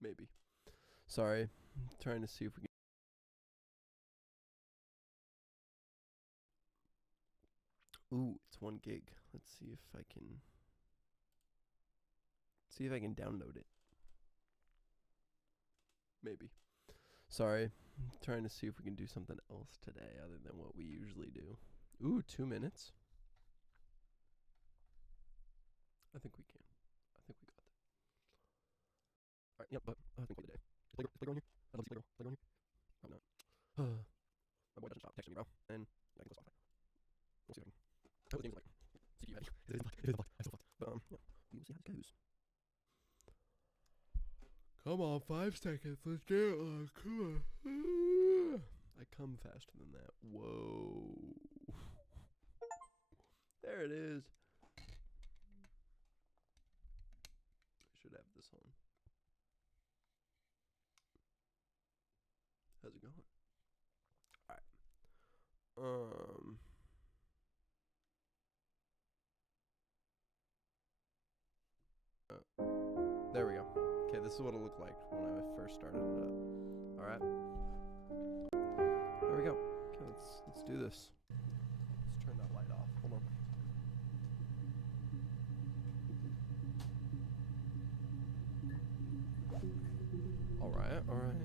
Maybe. Sorry. I'm trying to see if we can. Ooh, it's 1 gig. Let's see if I can. See if I can download it. Maybe. Sorry. I'm trying to see if we can do something else today other than what we usually do. Ooh, 2 minutes. I think we can. I think we got that. Alright, yep, but I think we did today. Is Playground on here? I'd love to see Playground on here. Probably not. My boy doesn't stop texting me, bro. And I can go Spotify. We'll see if I can. I hope the game is like CPU heavy. It is blocked. It is blocked. I'm so fucked. But yeah, we will see how this goes. Come on, 5 seconds. Let's get it. Come on. I come faster than that. Whoa. There it is. I should have this on. How's it going? Alright. There we go. Okay, this is what it looked like when I first started it up. Alright. There we go. Okay, let's do this. Let's turn that light off. Hold on. Alright.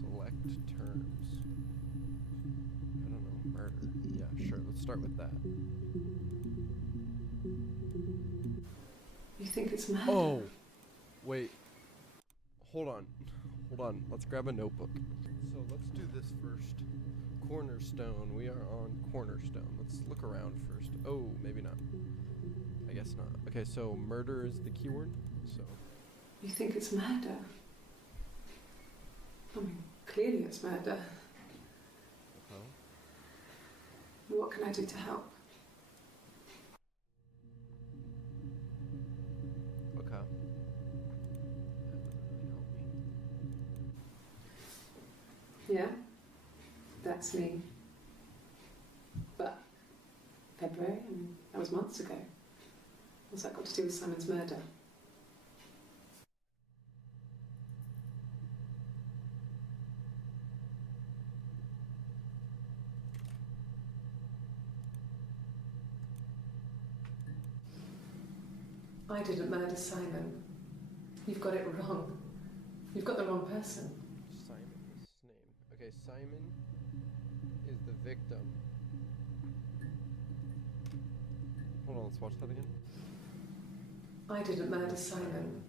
Select terms. I don't know. Murder. Yeah, sure. Let's start with that. You think it's murder? Oh! Wait. Hold on. Let's grab a notebook. So let's do this first. Cornerstone. We are on Cornerstone. Let's look around first. Oh, maybe not. I guess not. Okay, so murder is the keyword. So. You think it's murder? I mean, clearly it's murder. Okay. What can I do to help? Okay. That doesn't really help me. Yeah, that's me. But February, and that was months ago. What's that got to do with Simon's murder? I didn't murder Simon. You've got it wrong. You've got the wrong person. Simon is his name. Okay, Simon is the victim. Hold on, let's watch that again. I didn't murder Simon.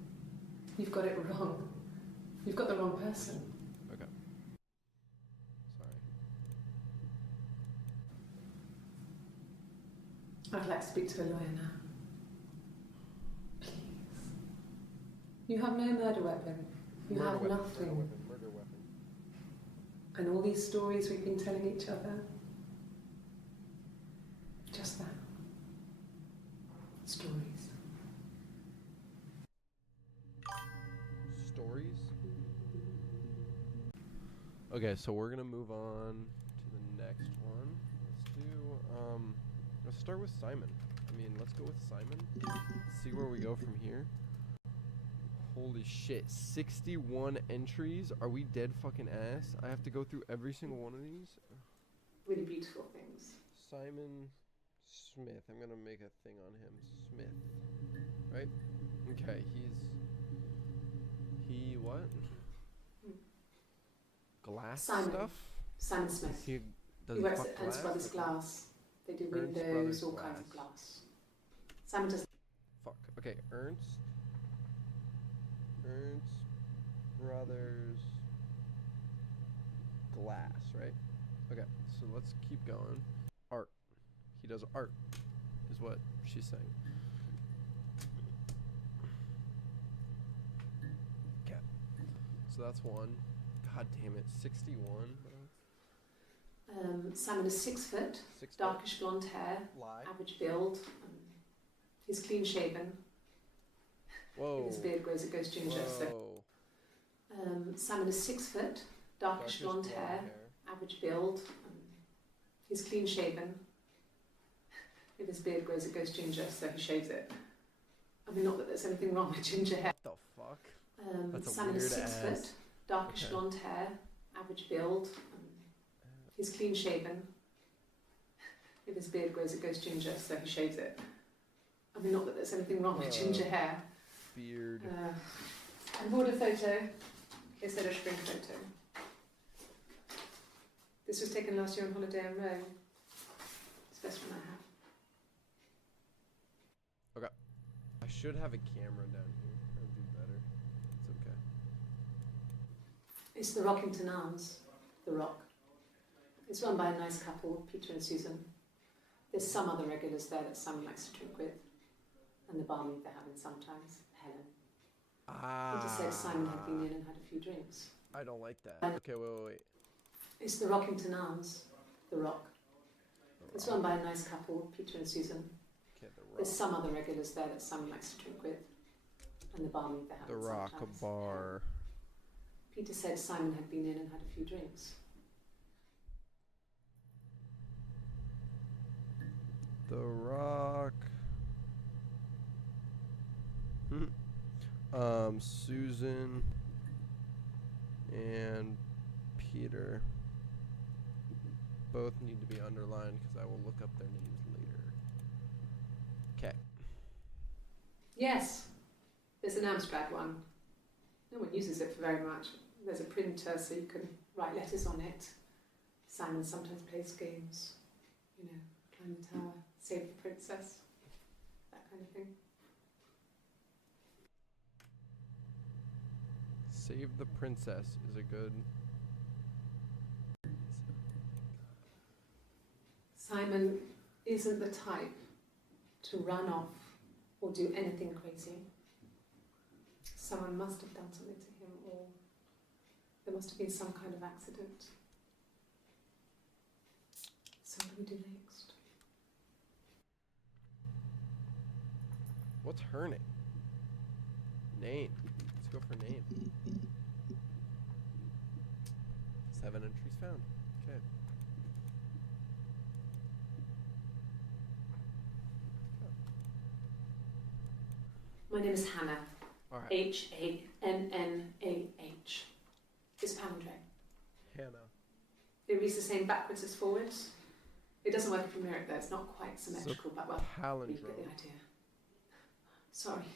You've got it wrong. You've got the wrong person. Okay. Sorry. I'd like to speak to a lawyer now. Please. You have no murder weapon. You have nothing. Murder weapon. And all these stories we've been telling each other. Just that. Stories. Stories? Okay, so we're gonna move on to the next one. Let's start with Simon. I mean, let's go with Simon. See where we go from here. Holy shit, 61 entries? Are we dead fucking ass? I have to go through every single one of these? Really beautiful things. Simon Smith. I'm gonna make a thing on him. Smith. Right? Okay, he what? Glass Simon. stuff? Simon Smith. He does He works fuck at Ernst glass? Brothers Glass. They do Ernst windows, Brothers all kinds of Glass. glass. Simon does. Fuck. Okay, Ernst Brothers Glass, right? Okay, so let's keep going. Art. He does art, is what she's saying. Okay. So that's one. God damn it, 61. Simon is 6 foot, 6 darkish blonde hair, Lie. average build. He's clean shaven. Whoa. If his beard grows, it goes ginger. Whoa. So, Simon is 6 foot, darkish blonde hair, average build. He's clean shaven. If his beard grows, it goes ginger, so he shaves it. I mean, not that there's anything wrong with ginger hair. What the fuck? That's a Simon is weird 6 ass. foot, darkish Okay. blonde hair, average build. He's clean shaven. If his beard grows, it goes ginger, so he shaves it. I mean, not that there's anything wrong with ginger hair. Beard. I bought a photo instead of spring photo. This was taken last year on holiday in Rome. It's the best one I have. I should have a camera down here. That would be better. It's okay. It's the Rockington Arms, The Rock. It's run by a nice couple, Peter and Susan. There's some other regulars there that Simon likes to drink with, and the barmaid they're having sometimes, Helen. Peter said Simon had been in and had a few drinks. I don't like that. And- Okay, wait. It's the Rockington Arms, The Rock. It's run by a nice couple, Peter and Susan. Okay, the Rock. There's some other regulars there that Simon likes to drink with, and the barmaid they're The having Rock sometimes. Bar. Peter said Simon had been in and had a few drinks. The Rock. Susan and Peter both need to be underlined because I will look up their names later. Okay. Yes, there's an Amstrad one. No one uses it for very much. There's a printer so you can write letters on it. Simon sometimes plays games, you know, climb the tower, save the princess, that kind of thing. Save the Princess is a good. Simon isn't the type to run off or do anything crazy. Someone must have done something to him, or there must have been some kind of accident. So what do we do next? What's her name? Name. Let's go for name. 7 entries found. Okay. My name is Hannah. Alright. H-A-N-N-A-H. It's palindrome. Hannah. It reads the same backwards as forwards. It doesn't work if you mirror it though, it's not quite symmetrical, but well, you get the Palindrome. idea. Sorry.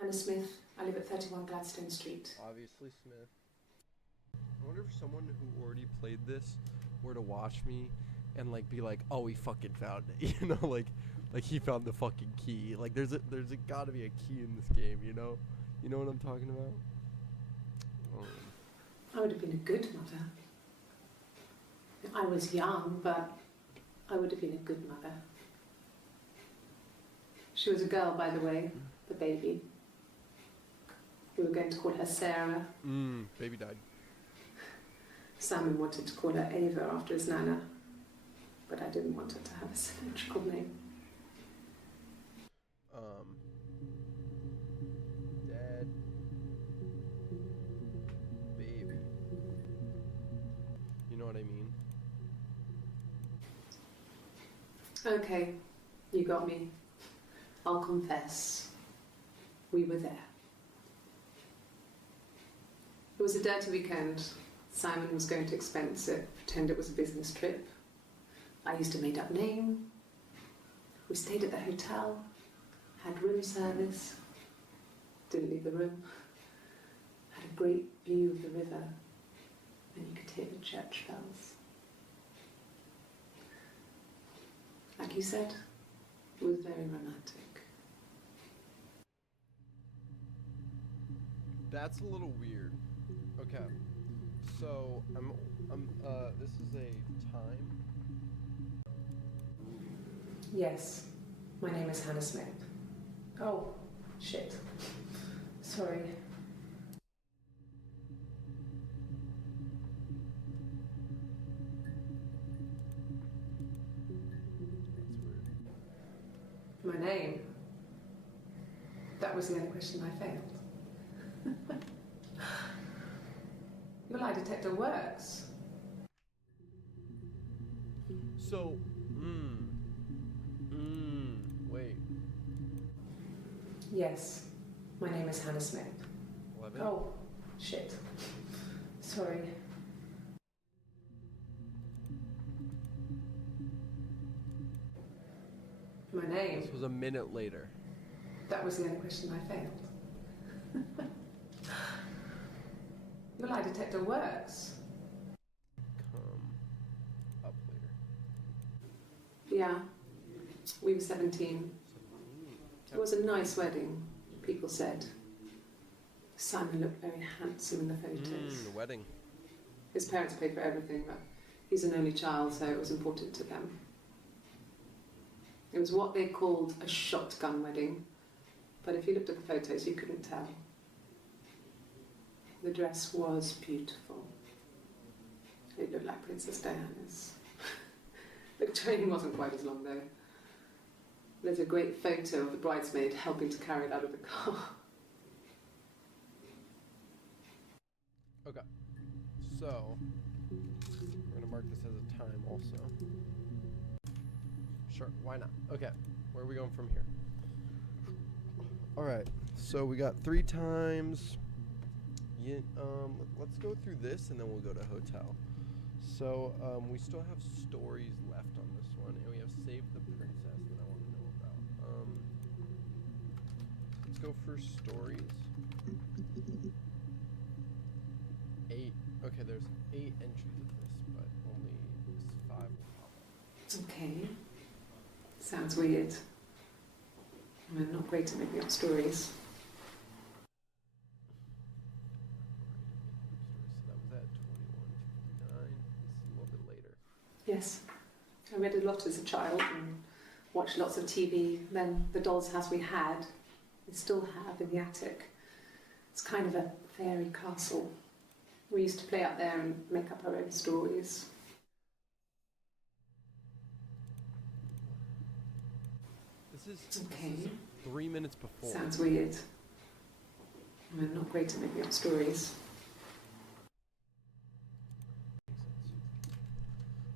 Hannah Smith, I live at 31 Gladstone Street. Obviously Smith. I wonder if someone who already played this were to watch me and like be like, oh, he fucking found it. You know, like he found the fucking key. Like there's gotta be a key in this game, you know? You know what I'm talking about? I would have been a good mother. I was young, but I would have been a good mother. She was a girl, by the way, the baby. We were going to call her Sarah. Baby died. Simon wanted to call her Ava after his nana, but I didn't want her to have a symmetrical name. Dad. Baby. You know what I mean? Okay, you got me. I'll confess. We were there. It was a dirty weekend. Simon was going to expense it, pretend it was a business trip. I used a made-up name. We stayed at the hotel, had room service, didn't leave the room, had a great view of the river, and you could hear the church bells. Like you said, it was very romantic. That's a little weird. Okay. So, this is a time. Yes, my name is Hannah Smith. Oh, shit. Sorry. That's weird. My name? That was the only question I failed. Your lie detector works. So, wait. Yes, my name is Hannah Smith. 11. Oh, shit. Sorry. My name. This was a minute later. That was the only question I failed. Your lie detector works. Come up later. Yeah, we were 17. It was a nice wedding, people said. Simon looked very handsome in the photos. The wedding. His parents paid for everything, but he's an only child, so it was important to them. It was what they called a shotgun wedding, but if you looked at the photos, you couldn't tell. The dress was beautiful. It looked like Princess Diana's. The training wasn't quite as long, though. There's a great photo of the bridesmaid helping to carry it out of the car. Okay. So, we're going to mark this as a time also. Sure, why not? Okay, where are we going from here? Alright, so we got 3 times. Yeah, let's go through this and then we'll go to hotel. So, we still have stories left on this one, and we have Save the Princess that I want to know about. Let's go for stories. 8. Okay, there's 8 entries of this, but only 5 will pop up. Okay. Sounds weird. I'm not great at making up stories. So that was at 21:59. This is a little bit later. Yes. I read a lot as a child and watched lots of TV. Then the doll's house we had, we still have in the attic. It's kind of a fairy castle. We used to play up there and make up our own stories. This is Okay. 3 minutes before. Sounds weird. I'm not great at making up stories.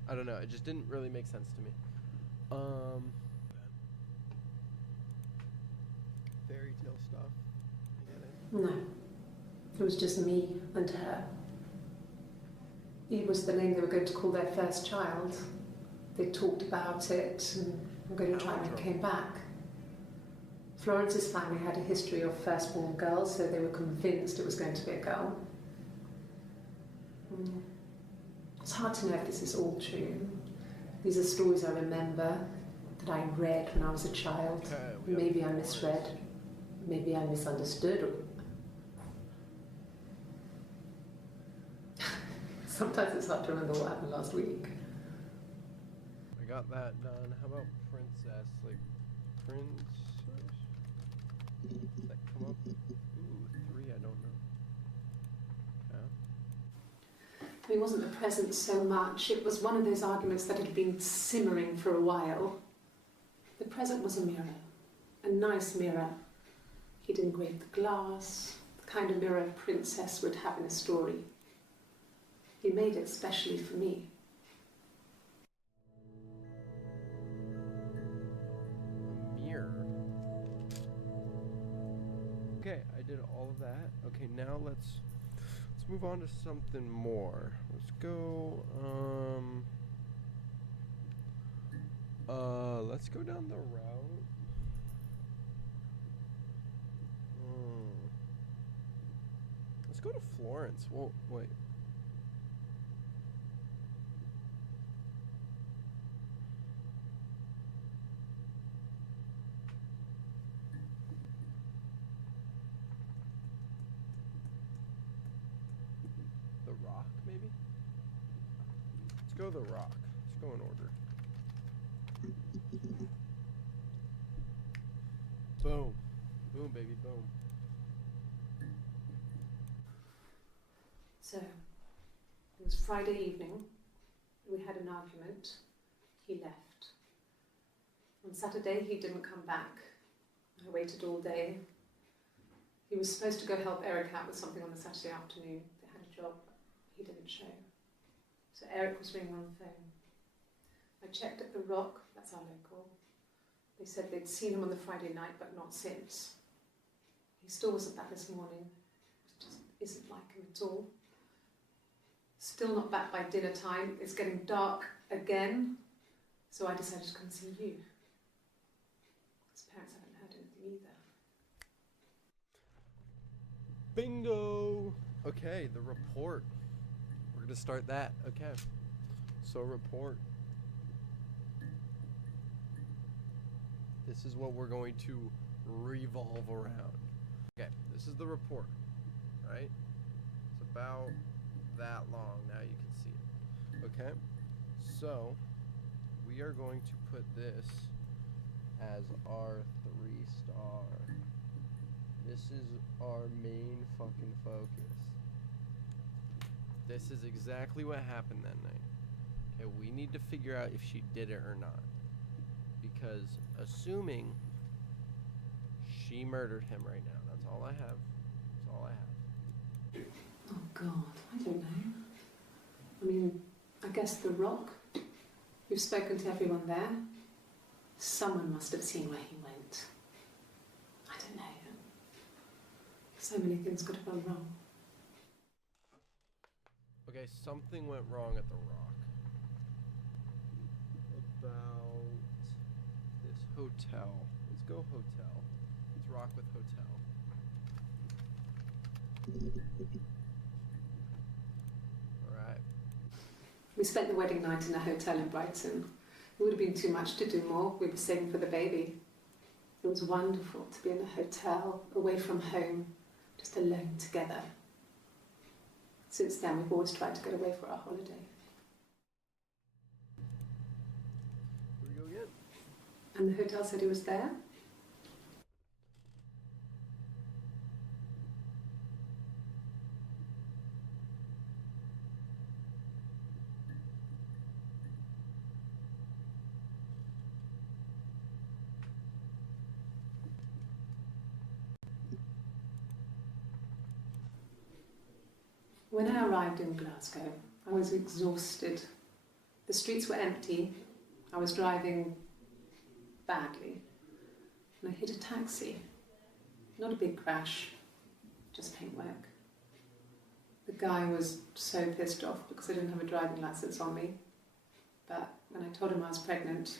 I don't know, it just didn't really make sense to me. Fairy tale stuff. I get it. No. It was just me and her. It was the name they were going to call their first child. They talked about it and were going to try when it came back. Florence's family had a history of firstborn girls, so they were convinced it was going to be a girl. It's hard to know if this is all true. These are stories I remember that I read when I was a child. Okay, Maybe I misread. Maybe I misunderstood. Sometimes it's hard to remember what happened last week. I got that done. How about princess? Like, princess? Does that come up? Ooh, 3, I don't know. Yeah. It wasn't the present so much. It was one of those arguments that had been simmering for a while. The present was a mirror. A nice mirror. He'd engraved the glass, the kind of mirror a princess would have in a story. He made it specially for me. A mirror. Okay, I did all of that. Okay, now let's move on to something more. Let's go, let's go down the route. Let's go to Florence. Well, wait. The Rock, maybe? Let's go The Rock. Let's go in order. Boom. Boom, baby, boom. So, it was Friday evening. We had an argument. He left. On Saturday, he didn't come back. I waited all day. He was supposed to go help Eric out with something on the Saturday afternoon. They had a job. He didn't show. So Eric was ringing on the phone. I checked at the Rock, that's our local. They said they'd seen him on the Friday night, but not since. He still wasn't back this morning. It just isn't like him at all. Still not back by dinner time. It's getting dark again. So I decided to come and see you. His parents haven't heard anything either. Bingo! Okay, the report. We're gonna start that. Okay. So, report. This is what we're going to revolve around. Okay, this is the report, right? It's about that long. Now you can see it. Okay, so we are going to put this as our 3-star. This is our main fucking focus. This is exactly what happened that night. Okay, we need to figure out if she did it or not. Because assuming she murdered him right now, that's all I have. That's all I have. Oh God, I don't know. I mean, I guess The Rock. You've spoken to everyone there. Someone must have seen where he went. I don't know. So many things could have gone wrong. Okay, something went wrong at The Rock. About this hotel. Let's go hotel. Let's rock with hotel. Alright. We spent the wedding night in a hotel in Brighton. It would have been too much to do more. We were saving for the baby. It was wonderful to be in a hotel, away from home, just alone together. Since then, we've always tried to get away for our holiday. Here we go again. And the hotel said he was there? When I arrived in Glasgow, I was exhausted. The streets were empty. I was driving badly. And I hit a taxi. Not a big crash, just paintwork. The guy was so pissed off because I didn't have a driving license on me. But when I told him I was pregnant,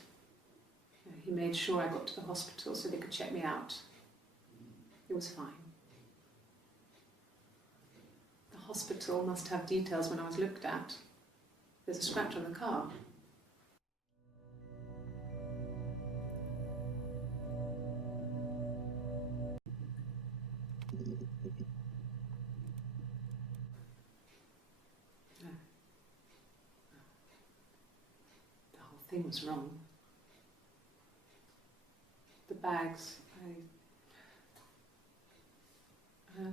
he made sure I got to the hospital so they could check me out. It was fine. The hospital must have details when I was looked at. There's a scratch on the car. No. The whole thing was wrong. The bags, I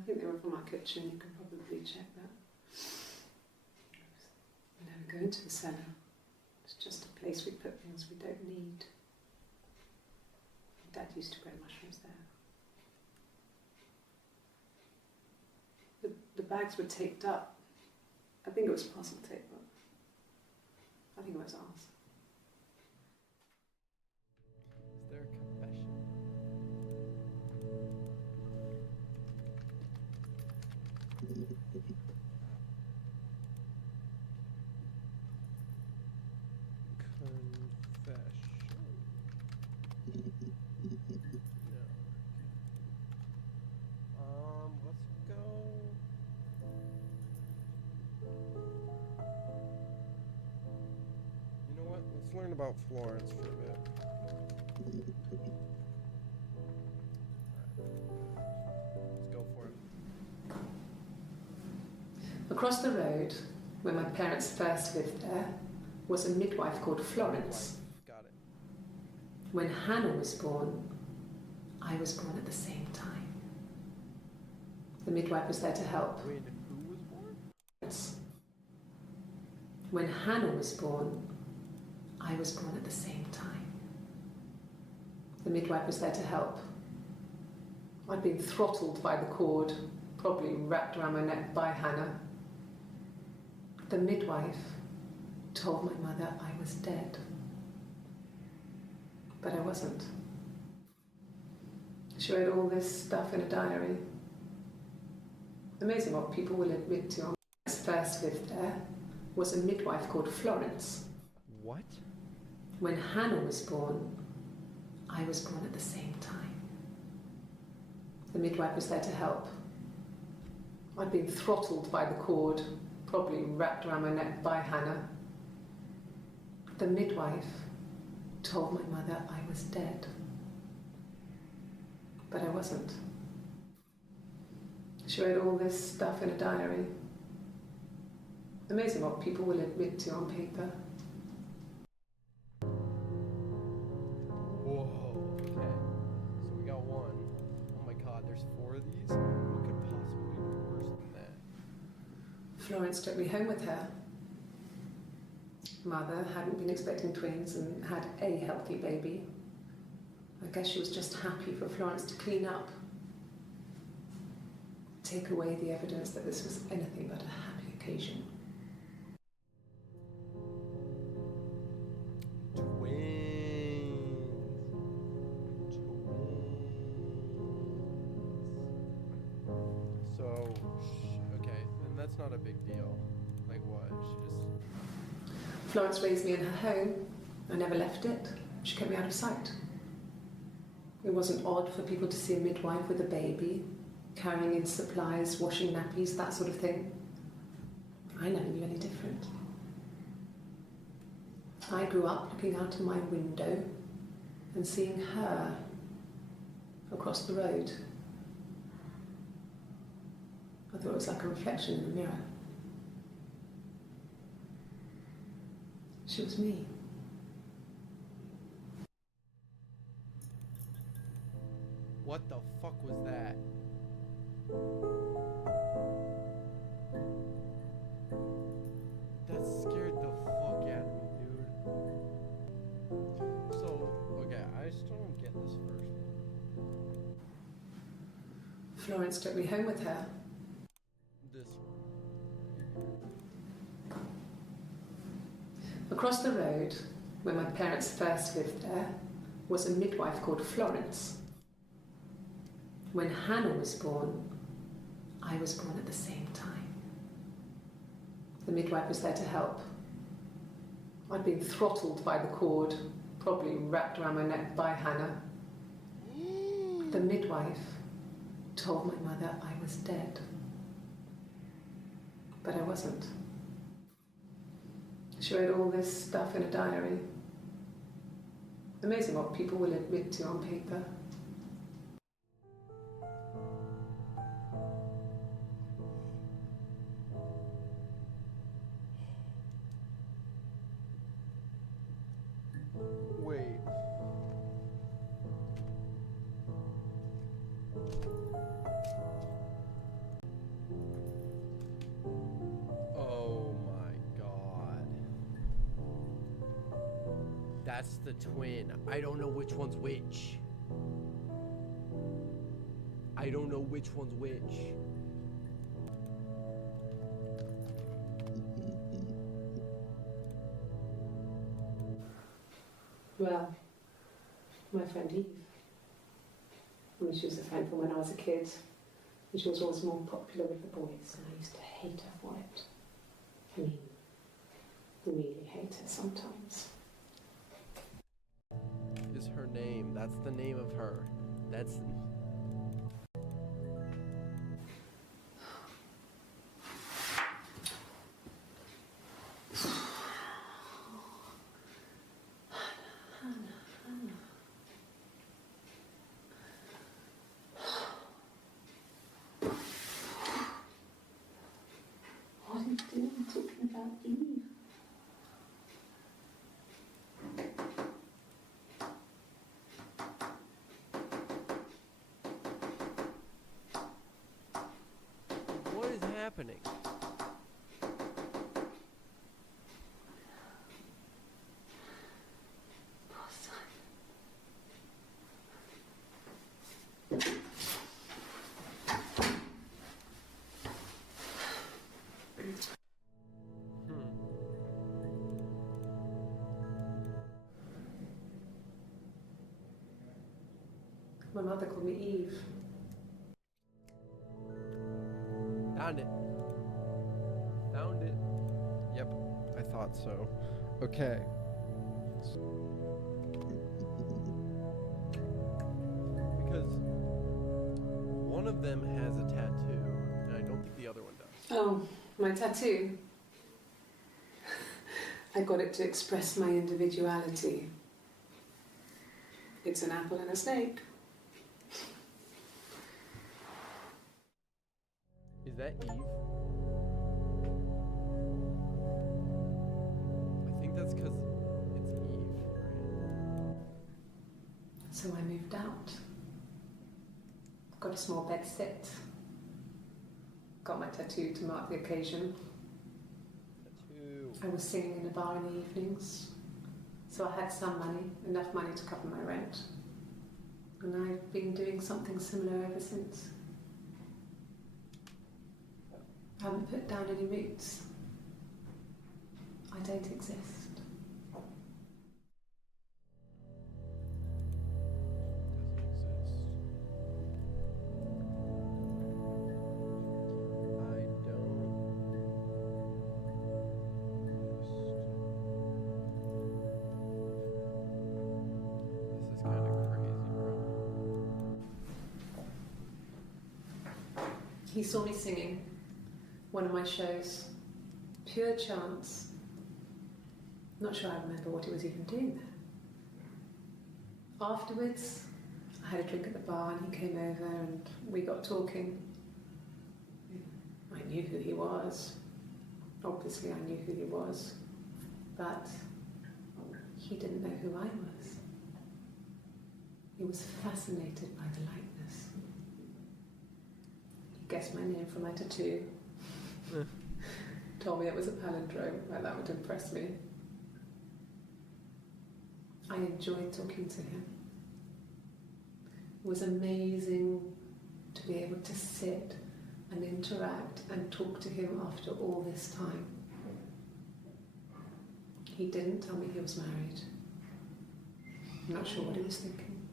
think they were from our kitchen. You can probably check that. We never go into the cellar. It's just a place we put things we don't need. Dad used to grow mushrooms there. The bags were taped up. I think it was parcel tape, but I think it was ours. Is there a confession? No. Let's go. You know what? Let's learn about Florence for a bit. Let's go for it. Across the road, where my parents first lived there, was a midwife called Florence. Got it. When Hannah was born, I was born at the same time. The midwife was there to help. Wait, who was born? When Hannah was born, I was born at the same time. The midwife was there to help. I'd been throttled by the cord, probably wrapped around my neck by Hannah. The midwife told my mother I was dead. But I wasn't. She wrote all this stuff in a diary. Amazing what people will admit to. His first lived there was a midwife called Florence. What? When Hannah was born, I was born at the same time. The midwife was there to help. I'd been throttled by the cord, probably wrapped around my neck by Hannah. The midwife told my mother I was dead. But I wasn't. She wrote all this stuff in a diary. Amazing what people will admit to on paper. Whoa, okay. So we got one. Oh my god, there's 4 of these? What could possibly be worse than that? Florence took me home with her. Mother hadn't been expecting twins and had a healthy baby. I guess she was just happy for Florence to clean up. Take away the evidence that this was anything but a happy occasion. So, okay, and that's not a big deal. Like what? She just... Florence raised me in her home. I never left it. She kept me out of sight. It wasn't odd for people to see a midwife with a baby, carrying in supplies, washing nappies, that sort of thing. I never knew any different. I grew up looking out of my window and seeing her across the road. I thought it was like a reflection in the mirror. She was me. What the fuck was that? That scared the fuck out of me, dude. So, okay, I still don't get this first one. Florence took me home with her. This one. Across the road, where my parents first lived there, was a midwife called Florence. When Hannah was born, I was born at the same time. The midwife was there to help. I'd been throttled by the cord, probably wrapped around my neck by Hannah. The midwife told my mother I was dead. But I wasn't. She wrote all this stuff in a diary. Amazing what people will admit to on paper. Wait. Oh my god. That's the twin. I don't know which one's which. I don't know which one's which. Well, my friend Eve. I mean, she was a friend from when I was a kid, and she was always more popular with the boys, and I used to hate her for it. I mean, really hate her sometimes. Is her name. That's the name of her. That's... What are you doing talking about Eve? What is happening? Poor son. My mother called me Eve. Found it. Found it. Yep, I thought so. Okay. Because one of them has a tattoo, and I don't think the other one does. Oh, my tattoo. I got it to express my individuality. It's an apple and a snake. Is that Eve? I think that's because it's Eve, right? So I moved out. Got a small bed sit. Got my tattoo to mark the occasion. Tattoo. I was singing in a bar in the evenings. So I had some money, enough money to cover my rent. And I've been doing something similar ever since. I haven't put down any roots. I don't exist. He saw me singing one of my shows. Pure chance. Not sure I remember what he was even doing there. Afterwards, I had a drink at the bar and he came over and we got talking. I knew who he was. Obviously I knew who he was. But he didn't know who I was. He was fascinated by the likeness. He guessed my name from my tattoo. Told me it was a palindrome, like that would impress me. I enjoyed talking to him. It was amazing to be able to sit and interact and talk to him after all this time. He didn't tell me he was married. I'm not sure what he was thinking.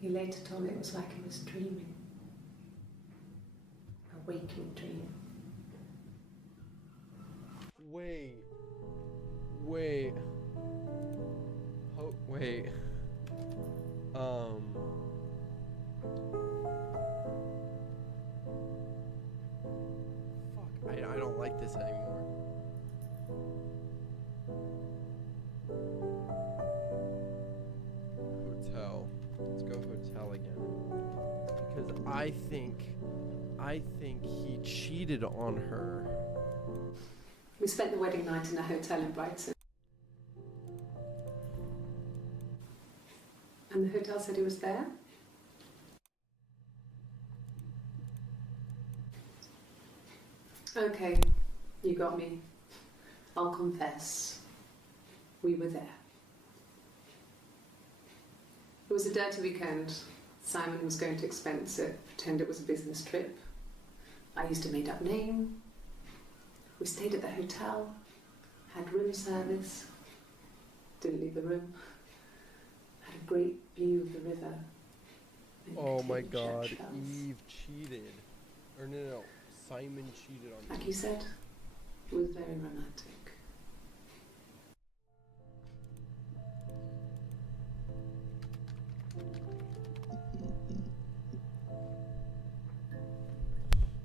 He later told me it was like he was dreaming. A waking dream. Wait. Oh, wait. Fuck, I don't like this anymore. Hotel. Let's go hotel again. Because I think he cheated on her. We spent the wedding night in a hotel in Brighton. And the hotel said he was there. Okay, you got me. I'll confess. We were there. It was a dirty weekend. Simon was going to expense it, pretend it was a business trip. I used a made-up name. We stayed at the hotel, had room service, didn't leave the room, had a great view of the river. Oh my god, Eve cheated. Or no, Simon cheated on Like Eve. you said, it was very romantic.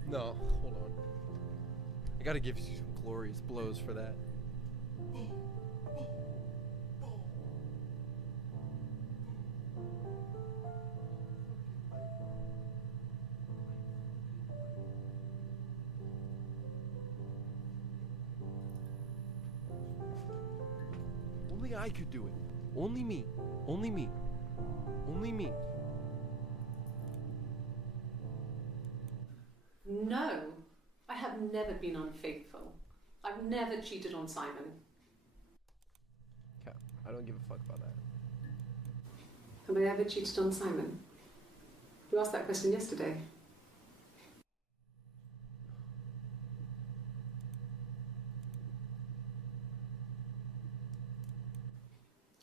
No, hold on. I gotta give you some glorious blows for that. Only I could do it. Only me. Only me. Only me. No, I have never been unfaithful. I've never cheated on Simon. Okay, I don't give a fuck about that. Have I ever cheated on Simon? You asked that question yesterday.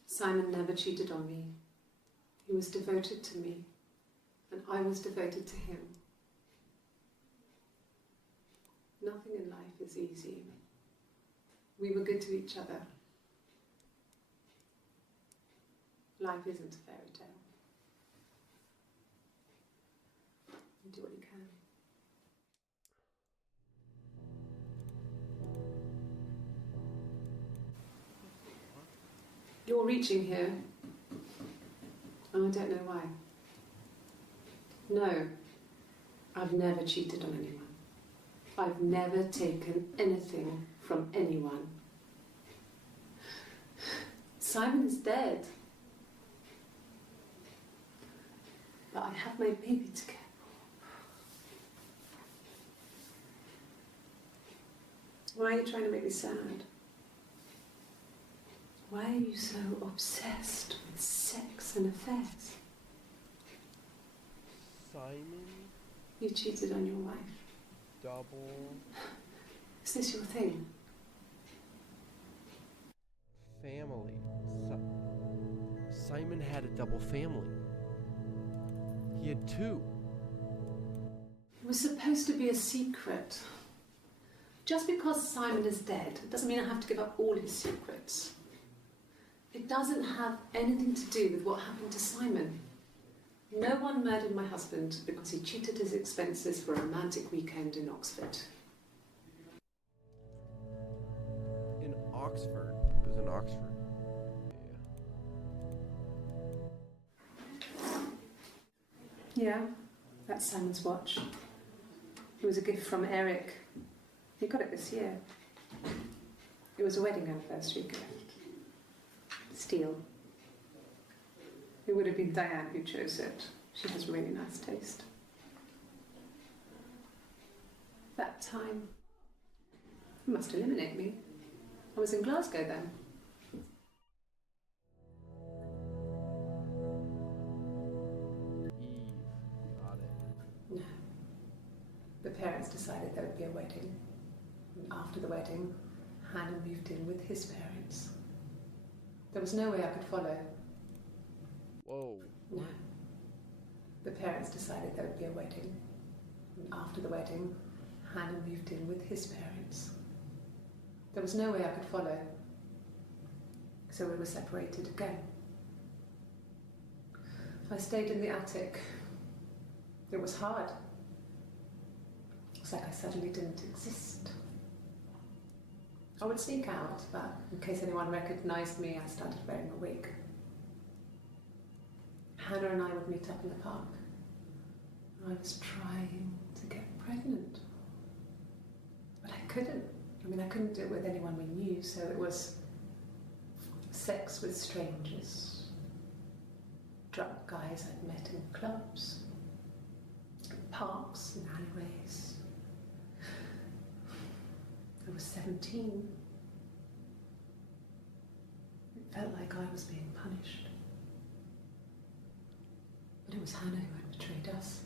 Simon never cheated on me. He was devoted to me, and I was devoted to him. Nothing in life is easy. We were good to each other. Life isn't a fairy tale. You do what you can. You're reaching here, and I don't know why. No, I've never cheated on anyone. I've never taken anything from anyone. Simon is dead. But I have my baby to care for. Why are you trying to make me sad? Why are you so obsessed with sex and affairs? Simon? You cheated on your wife. Double. Is this your thing? Family. Simon had a double family. He had two. It was supposed to be a secret. Just because Simon is dead doesn't mean I have to give up all his secrets. It doesn't have anything to do with what happened to Simon. No one murdered my husband because he cheated his expenses for a romantic weekend in Oxford. In Oxford? It was in Oxford. Yeah, that's Simon's watch. It was a gift from Eric. He got it this year. It was a wedding anniversary gift. Steel. It would have been Diane who chose it. She has really nice taste. That time, it must eliminate me. I was in Glasgow then. Eve. Got it. No. The parents decided there would be a wedding. And after the wedding, Hannah moved in with his parents. There was no way I could follow. Whoa. No. The parents decided there would be a wedding. And after the wedding, Hannah moved in with his parents. There was no way I could follow. So we were separated again. I stayed in the attic. It was hard. It's like I suddenly didn't exist. I would sneak out, but in case anyone recognised me, I started wearing a wig. Hannah and I would meet up in the park. I was trying to get pregnant. But I couldn't. I couldn't do it with anyone we knew, so it was sex with strangers. Drunk guys I'd met in clubs, in parks and alleyways. I was 17. It felt like I was being punished. But it was Hannah who had betrayed us.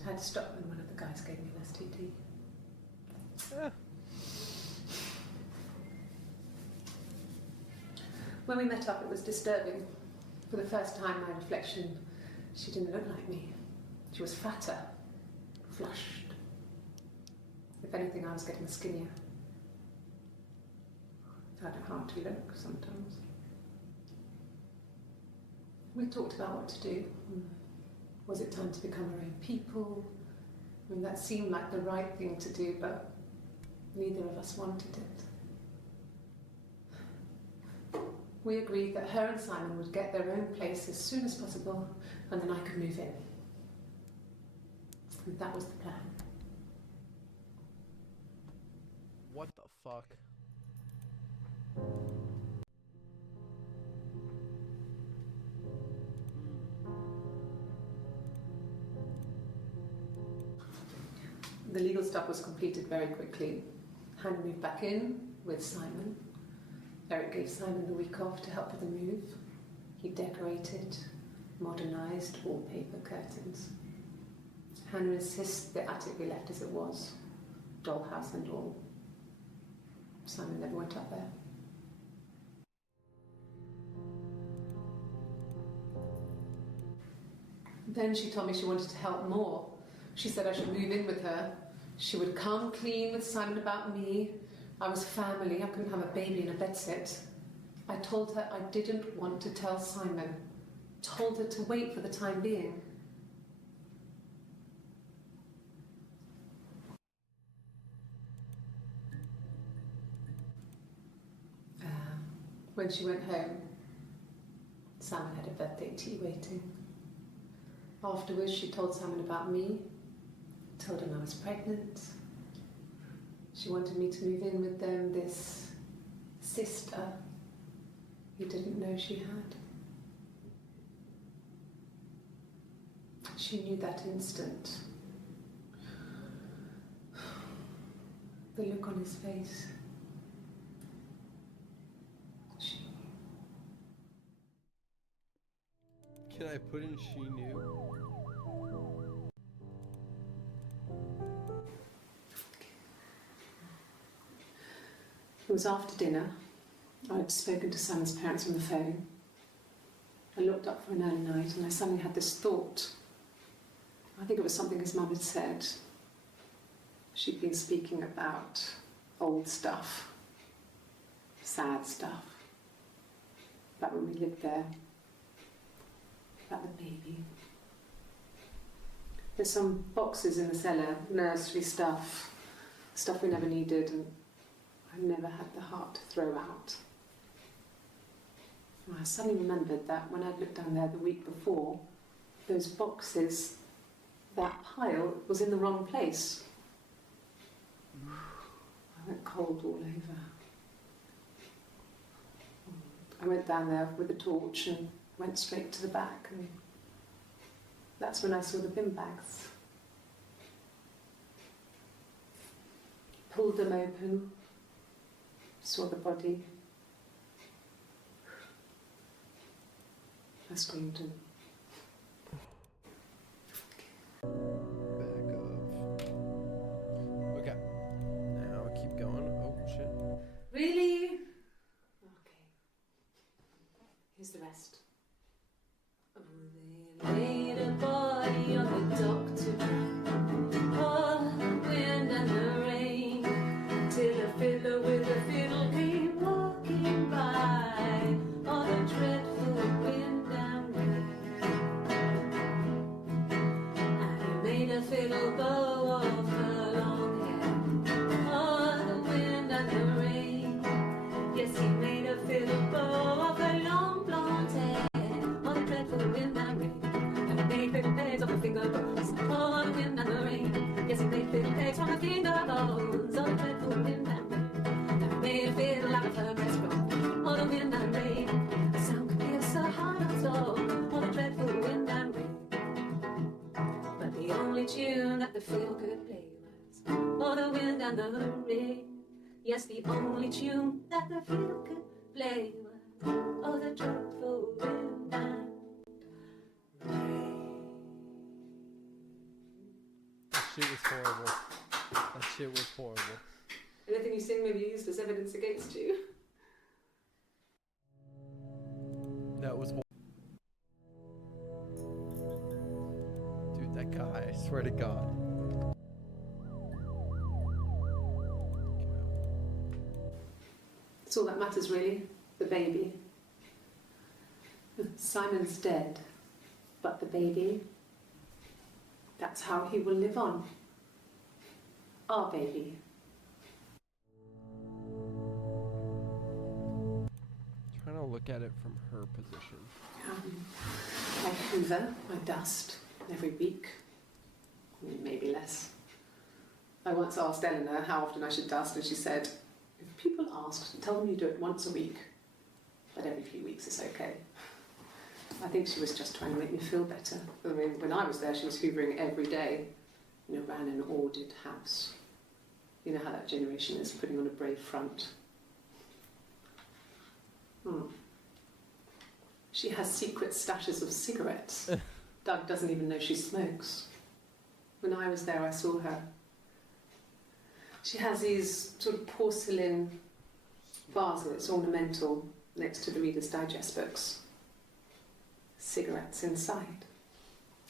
I had to stop when one of the guys gave me an STD. When we met up, it was disturbing. For the first time, my reflection, she didn't look like me. She was fatter, flushed. If anything, I was getting skinnier. I found it hard to look sometimes. We talked about what to do. Was it time to become our own people? That seemed like the right thing to do, but neither of us wanted it. We agreed that her and Simon would get their own place as soon as possible, and then I could move in. And that was the plan. What the fuck? The legal stuff was completed very quickly. Hannah moved back in with Simon. Eric gave Simon the week off to help with the move. He decorated, modernised wallpaper curtains. Hannah insists the attic be left as it was, dollhouse and all. Simon never went up there. Then she told me she wanted to help more. She said I should move in with her. She would come clean with Simon about me. I was family. I couldn't have a baby in a bedsit. I told her I didn't want to tell Simon. Told her to wait for the time being. When she went home, Simon had a birthday tea waiting. Afterwards, she told Simon about me, told him I was pregnant. She wanted me to move in with them, this sister he didn't know she had. She knew that instant. The look on his face. Can I put in she knew? It was after dinner. I'd spoken to Simon's parents on the phone. I looked up for an early night and I suddenly had this thought. I think it was something his mum had said. She'd been speaking about old stuff, sad stuff, about when we lived there, about the baby. There's some boxes in the cellar, nursery stuff, stuff we never needed and I never had the heart to throw out. And I suddenly remembered that when I'd looked down there the week before, those boxes, that pile was in the wrong place. I went cold all over. I went down there with a torch and went straight to the back, and that's when I saw the bin bags. Pulled them open, saw the body. I screamed and Back off. Okay. Now keep going. Oh shit. really? Okay. Here's the rest. Oh, they laid a body on the dock to all the wind and the rain, till a fiddler with a fiddle came walking by on the dreadful wind and rain. And he made a fiddle bow of her long hair on the wind and the rain. Yes, he made a fiddle bow of her long blonde hair on the dreadful wind and rain. And he made fiddle pegs of her finger bones on the wind and the rain. Yes, he made fiddle pegs from her finger bones on the dreadful wind and rain. And he made a fiddle out of her breastbone on the wind and rain. The sound could pierce her heart and soul on the dreadful wind and rain. But the only tune that the fiddle could play was oh, the wind and the rain. Yes, the only tune that the fiddle could play was oh, the dreadful wind and rain. That shit was horrible. That shit was horrible. Anything you sing may be used as evidence against you. That was horrible. Dude, that guy, I swear to God. It's all that matters, really. The baby. Simon's dead, but the baby, that's how he will live on. Our baby. Trying to look at it from her position. I hoover, I dust every week, maybe less. I once asked Eleanor how often I should dust, and she said, if people ask, tell them you do it once a week, but every few weeks is okay. I think she was just trying to make me feel better. I mean, when I was there, she was hoovering every day, ran an ordered house. You know how that generation is, putting on a brave front. She has secret stashes of cigarettes. Doug doesn't even know she smokes. When I was there, I saw her. She has these sort of porcelain vases, ornamental, next to the Reader's Digest books. Cigarettes inside.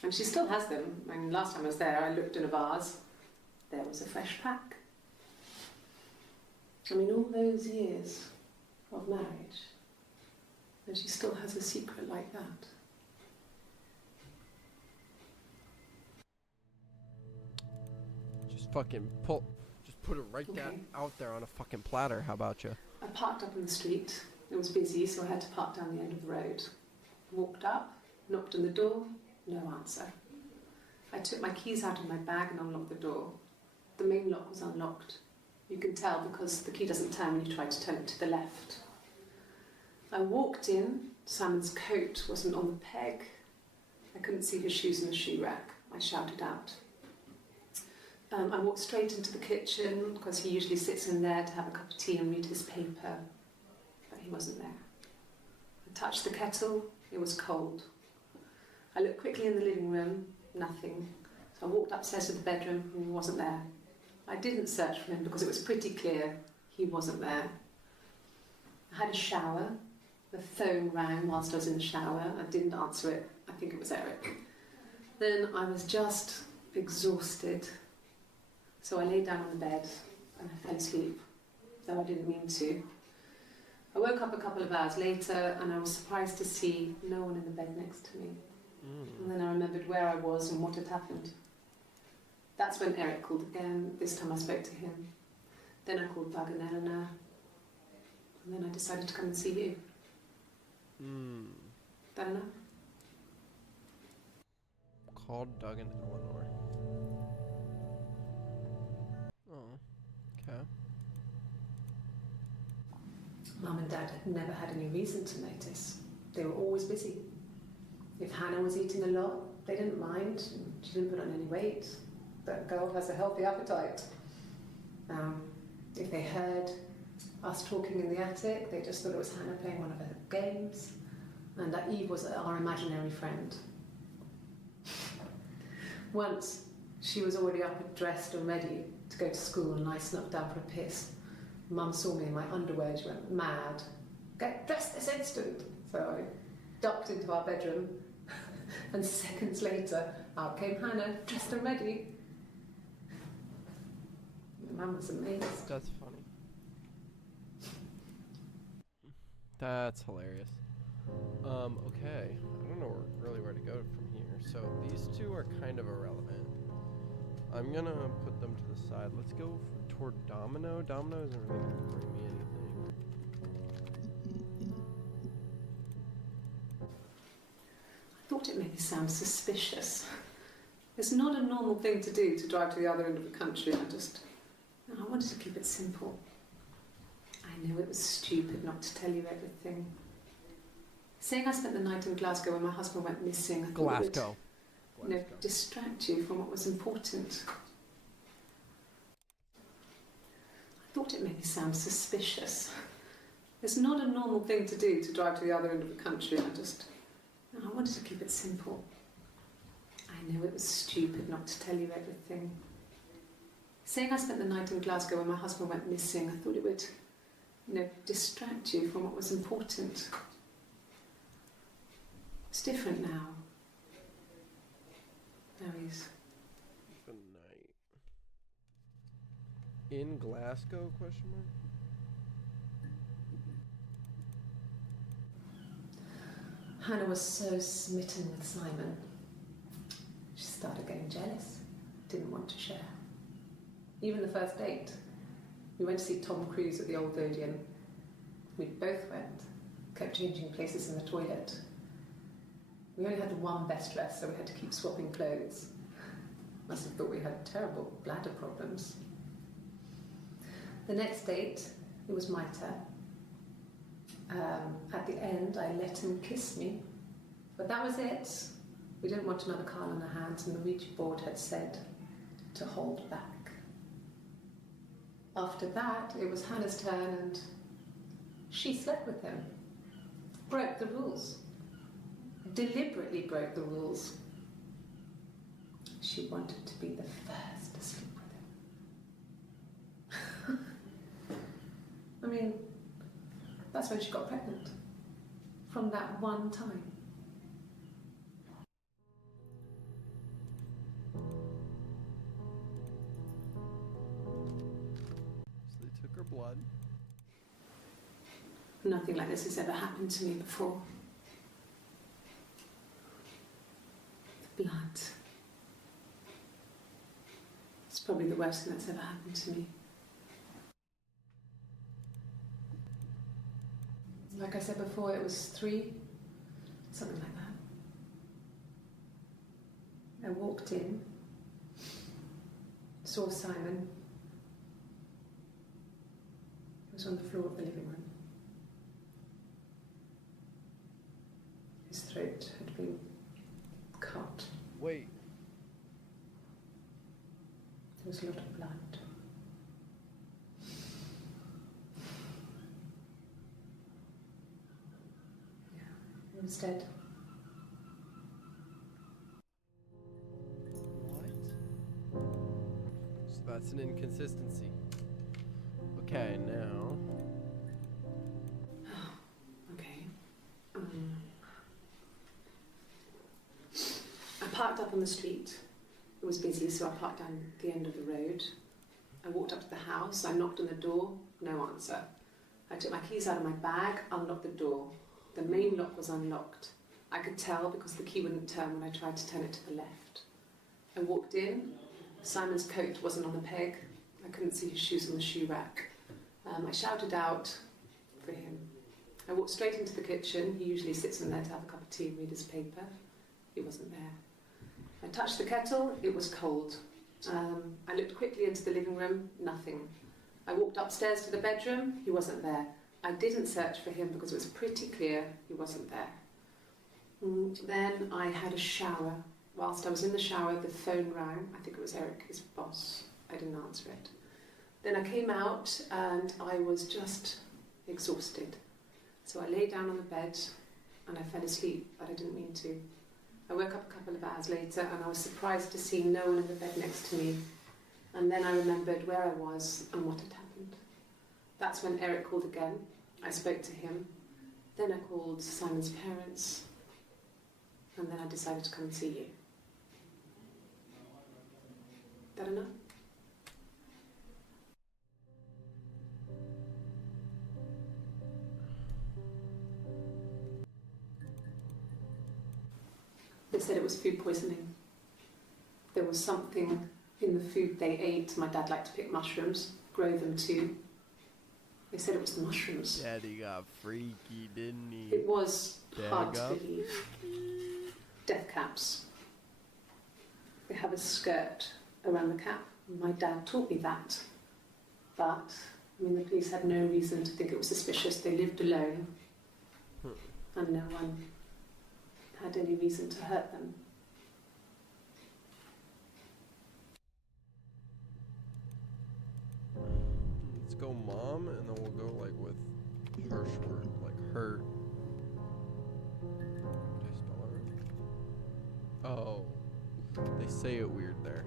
And she still has them. I mean, last time I was there, I looked in a vase. There was a fresh pack. I mean, all those years of marriage, and she still has a secret like that. Just put it right down out there on a fucking platter. How about you? I parked up on the street. It was busy, so I had to park down the end of the road. Walked up, knocked on the door, no answer. I took my keys out of my bag and unlocked the door. The main lock was unlocked. You can tell because the key doesn't turn when you try to turn it to the left. I walked in. Simon's coat wasn't on the peg. I couldn't see his shoes in the shoe rack. I shouted out. I walked straight into the kitchen because he usually sits in there to have a cup of tea and read his paper, but he wasn't there. I touched the kettle. It was cold. I looked quickly in the living room. Nothing. So I walked upstairs to the bedroom and he wasn't there. I didn't search for him because it was pretty clear he wasn't there. I had a shower. The phone rang whilst I was in the shower. I didn't answer it. I think it was Eric. Then I was just exhausted. So I lay down on the bed and I fell asleep, though I didn't mean to. I woke up a couple of hours later and I was surprised to see no one in the bed next to me. And then I remembered where I was and what had happened. That's when Eric called again. This time I spoke to him. Then I called Doug and Eleanor. And then I decided to come and see you. That enough? Called Doug and Eleanor. Oh, okay. Mum and Dad had never had any reason to notice. They were always busy. If Hannah was eating a lot, they didn't mind. She didn't put on any weight. That girl has a healthy appetite. If they heard us talking in the attic, they just thought it was Hannah playing one of her games, and that Eve was our imaginary friend. Once, she was already up and dressed and ready to go to school, and I snuck down for a piss. Mum saw me in my underwear. She went mad. Get dressed this instant! So I ducked into our bedroom, and seconds later, out came Hannah, dressed and ready. Mum was amazed. That's funny. That's hilarious. Okay. I don't know really where to go from here. So these two are kind of irrelevant. I'm gonna put them to the side. Let's go toward Domino. Domino isn't really gonna bring me anything. I thought it made me sound suspicious. It's not a normal thing to do to drive to the other end of the country. I wanted to keep it simple. I knew it was stupid not to tell you everything. Saying I spent the night in Glasgow when my husband went missing, I thought it would, distract you from what was important. I thought it made me sound suspicious. It's not a normal thing to do to drive to the other end of the country. I wanted to keep it simple. I knew it was stupid not to tell you everything. Saying I spent the night in Glasgow when my husband went missing, I thought it would, distract you from what was important. It's different now. Now he's... The night. In Glasgow, question mark? Hannah was so smitten with Simon. She started getting jealous, didn't want to share. Even the first date. We went to see Tom Cruise at the Old Odeon. We both went, kept changing places in the toilet. We only had one best dress, so we had to keep swapping clothes. Must have thought we had terrible bladder problems. The next date, it was my turn. At the end, I let him kiss me. But that was it. We didn't want another Carl on our hands, and the Ouija board had said to hold back. After that, it was Hannah's turn, and she slept with him. Broke the rules. Deliberately broke the rules. She wanted to be the first to sleep with him. I mean, that's when she got pregnant. From that one time. god. Nothing like this has ever happened to me before. The blood. It's probably the worst thing that's ever happened to me. Like I said before, it was 3, something like that. I walked in, saw Simon. He was on the floor of the living room. His throat had been cut. Wait. There was a lot of blood. Yeah, he was dead. What? So that's an inconsistency. Okay, now. Okay. I parked up on the street. It was busy, so I parked down the end of the road. I walked up to the house. I knocked on the door. No answer. I took my keys out of my bag, unlocked the door. The main lock was unlocked. I could tell because the key wouldn't turn when I tried to turn it to the left. I walked in. Simon's coat wasn't on the peg. I couldn't see his shoes on the shoe rack. I shouted out for him. I walked straight into the kitchen. He usually sits in there to have a cup of tea and read his paper. He wasn't there. I touched the kettle. It was cold. I looked quickly into the living room. Nothing. I walked upstairs to the bedroom. He wasn't there. I didn't search for him because it was pretty clear he wasn't there. Then I had a shower. Whilst I was in the shower, the phone rang. I think it was Eric, his boss. I didn't answer it. Then I came out and I was just exhausted. So I lay down on the bed and I fell asleep, but I didn't mean to. I woke up a couple of hours later and I was surprised to see no one in the bed next to me. And then I remembered where I was and what had happened. That's when Eric called again. I spoke to him. Then I called Simon's parents. And then I decided to come and see you. That enough? They said it was food poisoning. There was something in the food they ate. My dad liked to pick mushrooms, grow them too. They said it was the mushrooms. Daddy got freaky, didn't he? It was hard to Dad believe. Death caps. They have a skirt around the cap. My dad taught me that. But, the police had no reason to think it was suspicious. They lived alone. And no one had any reason to hurt them. Let's go mom, and then we'll go like with harsh word, like hurt. Did I spell it? Oh, they say it weird there.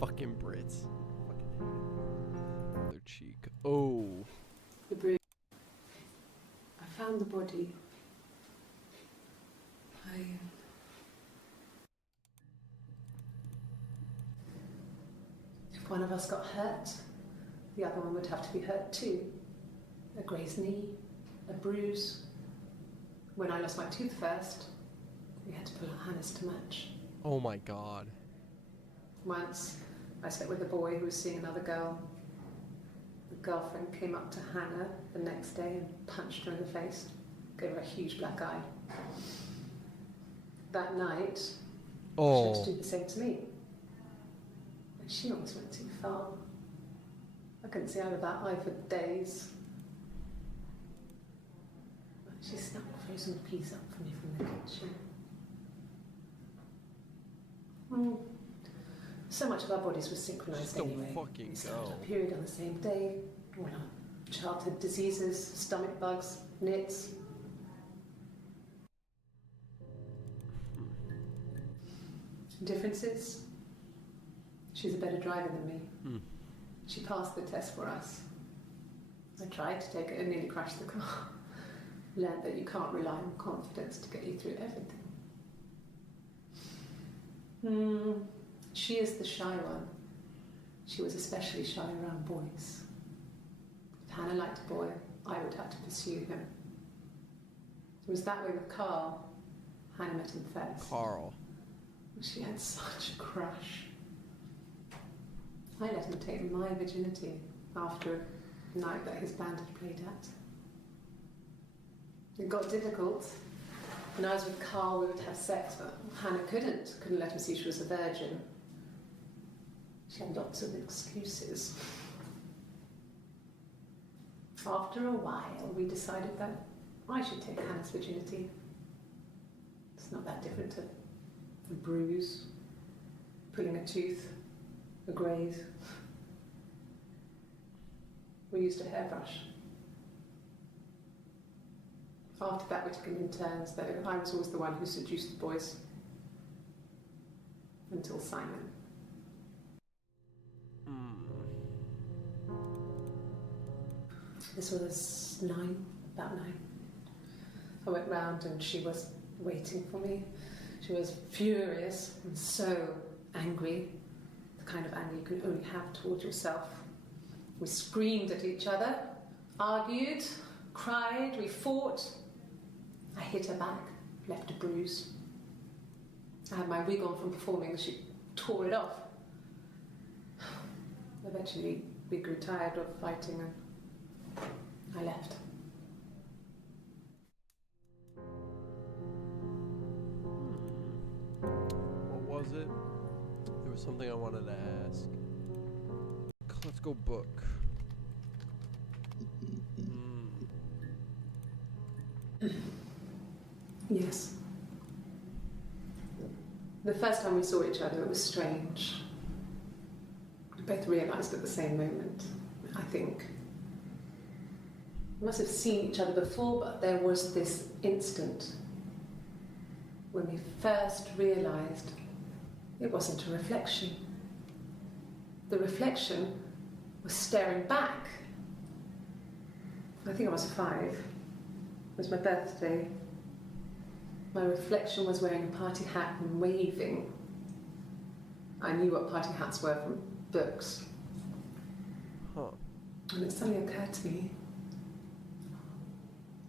Fucking Brits. Fucking their cheek. Oh. The bruise. I found the body. If one of us got hurt, the other one would have to be hurt too. A grazed knee, a bruise. When I lost my tooth first, we had to pull our harness to match. Oh my god. Once, I slept with a boy who was seeing another girl. The girlfriend came up to Hannah the next day and punched her in the face, gave her a huge black eye. That night, she tried to do the same to me. And she almost went too far. I couldn't see out of that eye for days. She snuck frozen peas up for me from the kitchen. So much of our bodies were synchronised anyway. Fucking We started go. our period on the same day. All our childhood diseases, stomach bugs, nits. Differences? She's a better driver than me. She passed the test for us. I tried to take it and nearly crashed the car. Learned that you can't rely on confidence to get you through everything. She is the shy one. She was especially shy around boys. If Hannah liked a boy, I would have to pursue him. It was that way with Carl. Hannah met him first. Carl. She had such a crush. I let him take my virginity after a night that his band had played at. It got difficult. When I was with Carl, we would have sex, but Hannah couldn't let him see she was a virgin. She had lots of excuses. After a while, we decided that I should take Hannah's virginity. It's not that different to a bruise, pulling a tooth, a graze. We used a hairbrush. After that, we took it in turns, though. I was always the one who seduced the boys. Until Simon. This was about 9. I went round and she was waiting for me. She was furious and so angry, the kind of anger you can only have towards yourself. We screamed at each other, argued, cried, we fought. I hit her back, left a bruise. I had my wig on from performing and she tore it off. Eventually, we grew tired of fighting and I left. What was it? There was something I wanted to ask. Let's go book. Yes. The first time we saw each other, it was strange. We both realised at the same moment, I think. We must have seen each other before, but there was this instant when we first realised it wasn't a reflection. The reflection was staring back. I think I was 5. It was my birthday. My reflection was wearing a party hat and waving. I knew what party hats were from books. Huh. And it suddenly occurred to me,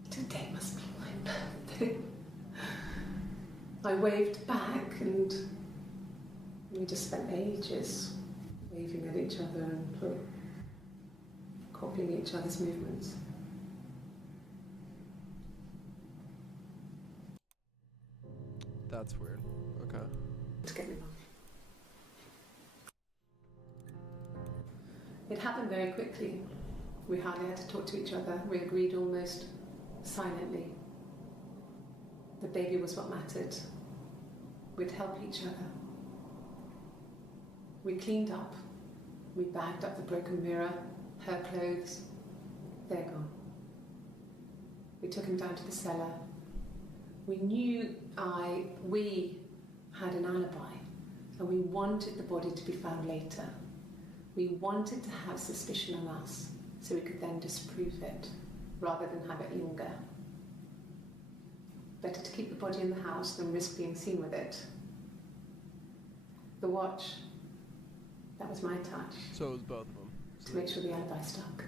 today must be my birthday. I waved back and we just spent ages waving at each other and copying each other's movements. That's weird. Okay. To get me wrong. It happened very quickly. We hardly had to talk to each other. We agreed almost silently. The baby was what mattered. We'd help each other. We cleaned up. We bagged up the broken mirror, her clothes. They're gone. We took him down to the cellar. We knew we had an alibi, and we wanted the body to be found later. We wanted to have suspicion on us, so we could then disprove it, rather than have it linger. Better to keep the body in the house than risk being seen with it. The watch, that was my touch. So it was both of them. To make sure the alibi stuck.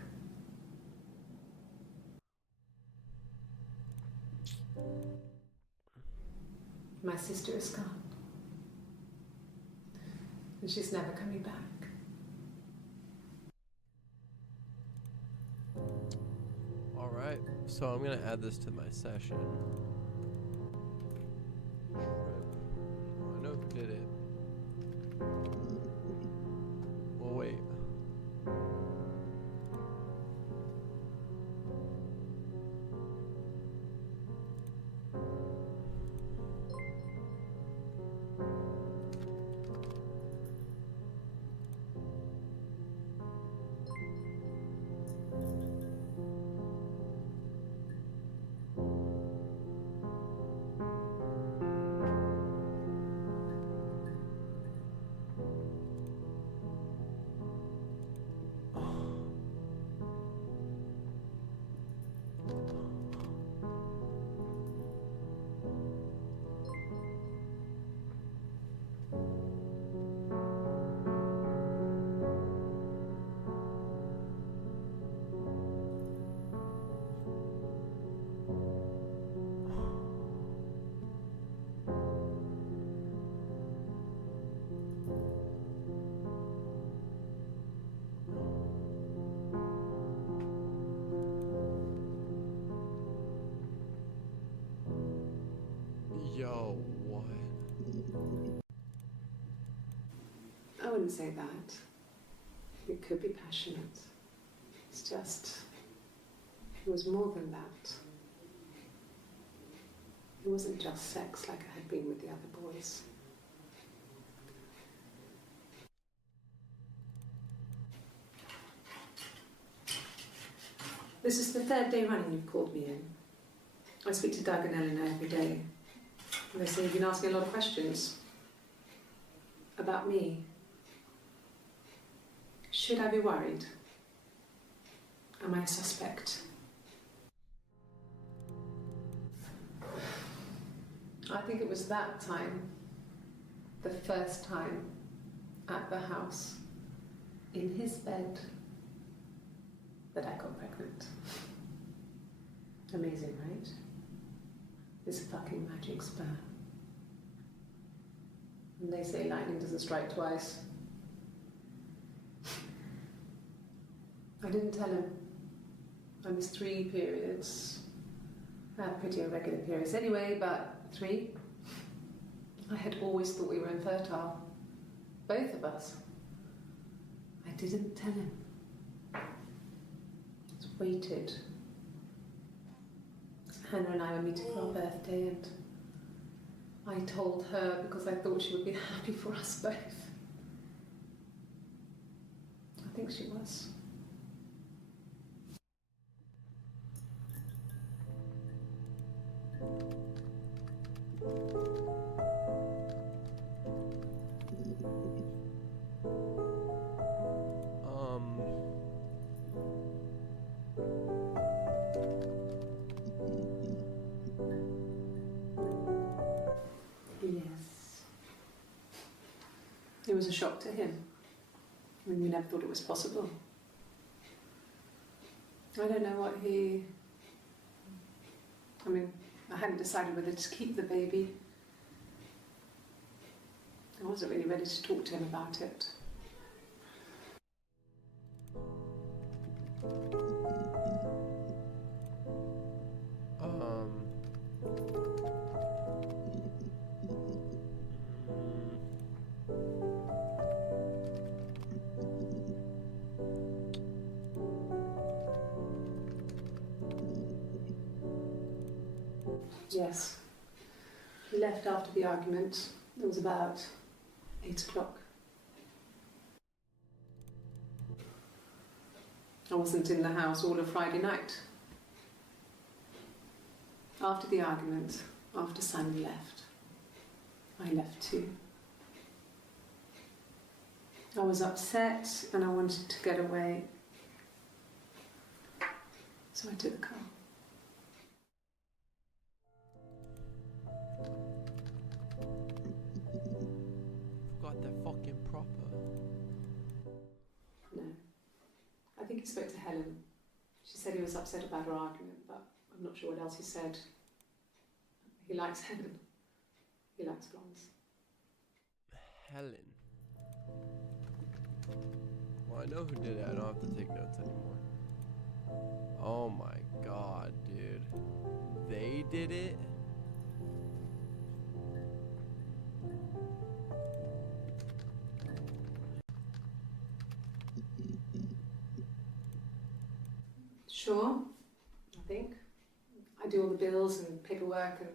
My sister is gone. And she's never coming back. Alright, so I'm gonna add this to my session. Trip. I know who did it. Well, wait. wouldn't say that. It could be passionate. It's just, it was more than that. It wasn't just sex like I had been with the other boys. This is the third day running you've called me in. I speak to Doug and Eleanor every day. And they say you've been asking a lot of questions about me. Should I be worried? Am I a suspect? I think it was that time, the first time, at the house, in his bed, that I got pregnant. Amazing, right? This fucking magic sperm. And they say lightning doesn't strike twice. I didn't tell him. I missed 3 periods. I had pretty irregular periods anyway, but 3. I had always thought we were infertile. Both of us. I didn't tell him. Just waited. Hannah and I were meeting for our birthday, and I told her because I thought she would be happy for us both. I think she was. Yes. It was a shock to him. I mean, we never thought it was possible. I don't know what he... I mean, I hadn't decided whether to keep the baby. I wasn't really ready to talk to him about it. Yes. He left after the argument. It was about 8 o'clock. I wasn't in the house all of Friday night. After the argument, after Simon left, I left too. I was upset and I wanted to get away. So I took the car. Got that fucking proper. No. I think he spoke to Helen. She said he was upset about her argument, but I'm not sure what else he said. He likes Helen. He likes blondes. Helen. Well, I know who did it. I don't have to take notes anymore. Oh my god, dude. They did it? Sure, I think. I do all the bills and paperwork and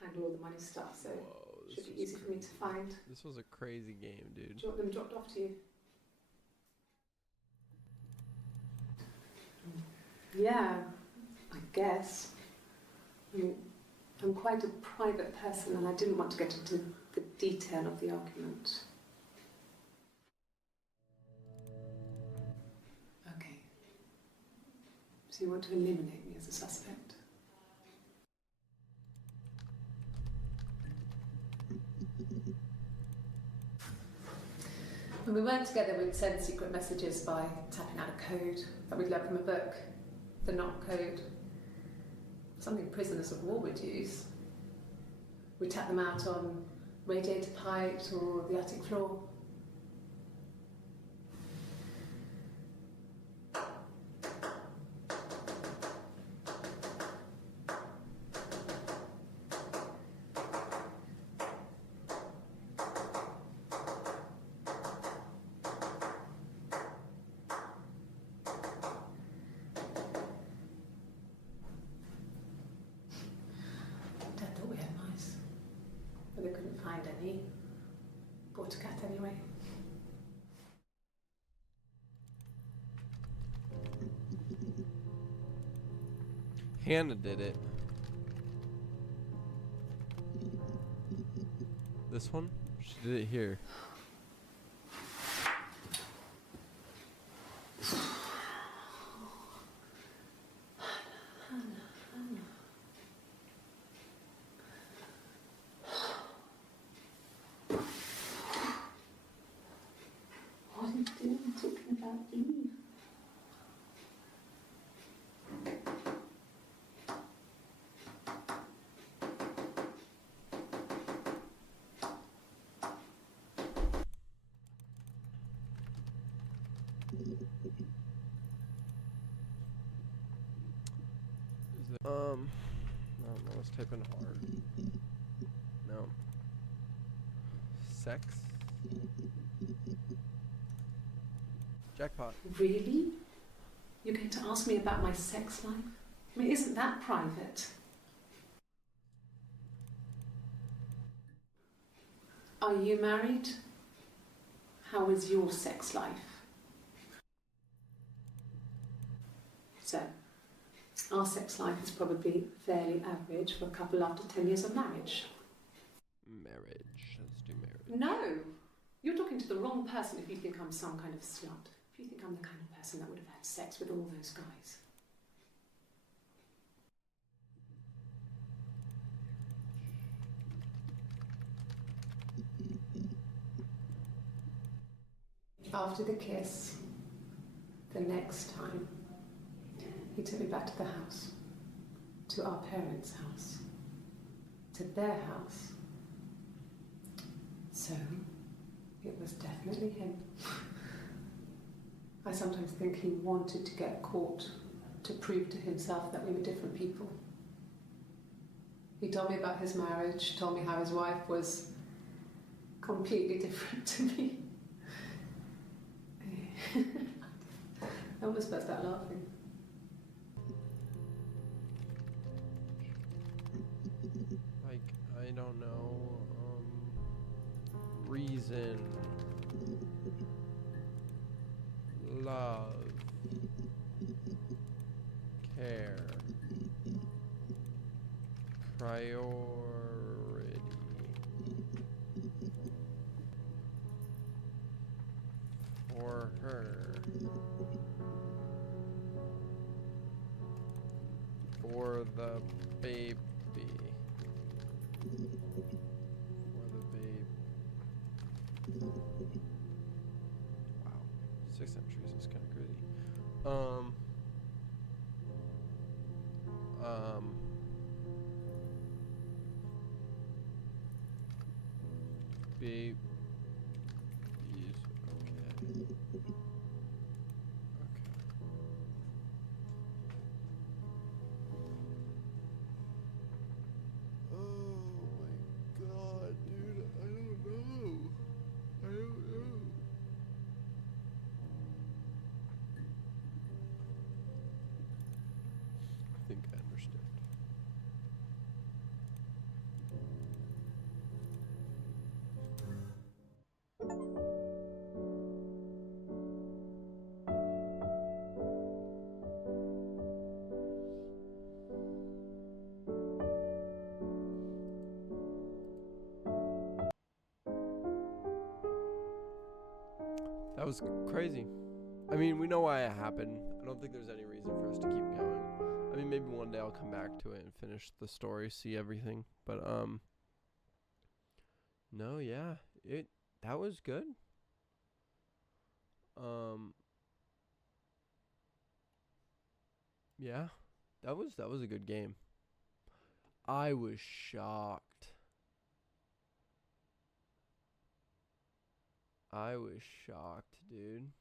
handle all the money stuff, so Whoa, it this should be was easy for me to find. This was a crazy game, dude. Do you want them dropped off to you? Yeah, I guess. I mean, I'm quite a private person and I didn't want to get into the detail of the argument. Okay. So you want to eliminate me as a suspect? When we weren't together, we'd send secret messages by tapping out a code that we'd learned from a book, the knock code. Something prisoners of war would use. We'd tap them out on radiator pipes or the attic floor. any. Bought a cat anyway. Hannah did it. This one? She did it here. What are you doing talking about Eve? Is it, I don't know, let's type in hard. No. Sex? Jackpot. Really? You're going to ask me about my sex life? I mean, isn't that private? Are you married? How is your sex life? So, our sex life is probably fairly average for a couple after 10 years of marriage. Marriage. Let's do marriage. No! You're talking to the wrong person if you think I'm some kind of slut. If you think I'm the kind of person that would have had sex with all those guys. After the kiss, the next time, he took me back to the house, to our parents' house, to their house. So, it was definitely him. I sometimes think he wanted to get caught to prove to himself that we were different people. He told me about his marriage, told me how his wife was completely different to me. I almost burst out laughing. Like, I don't know, reason, love, care, priority, for her, for the baby. For the babe. Wow. 6 entries is kind of crazy. Babies. Okay. Okay. Oh my god, dude, I don't know. I don't know. I think I understand. That was crazy. I mean, we know why it happened. I don't think there's any reason for us to keep going. I mean, maybe one day I'll come back to it and finish the story, see everything. But no, yeah, that was good. Yeah, that was a good game. I was shocked. I was shocked, dude.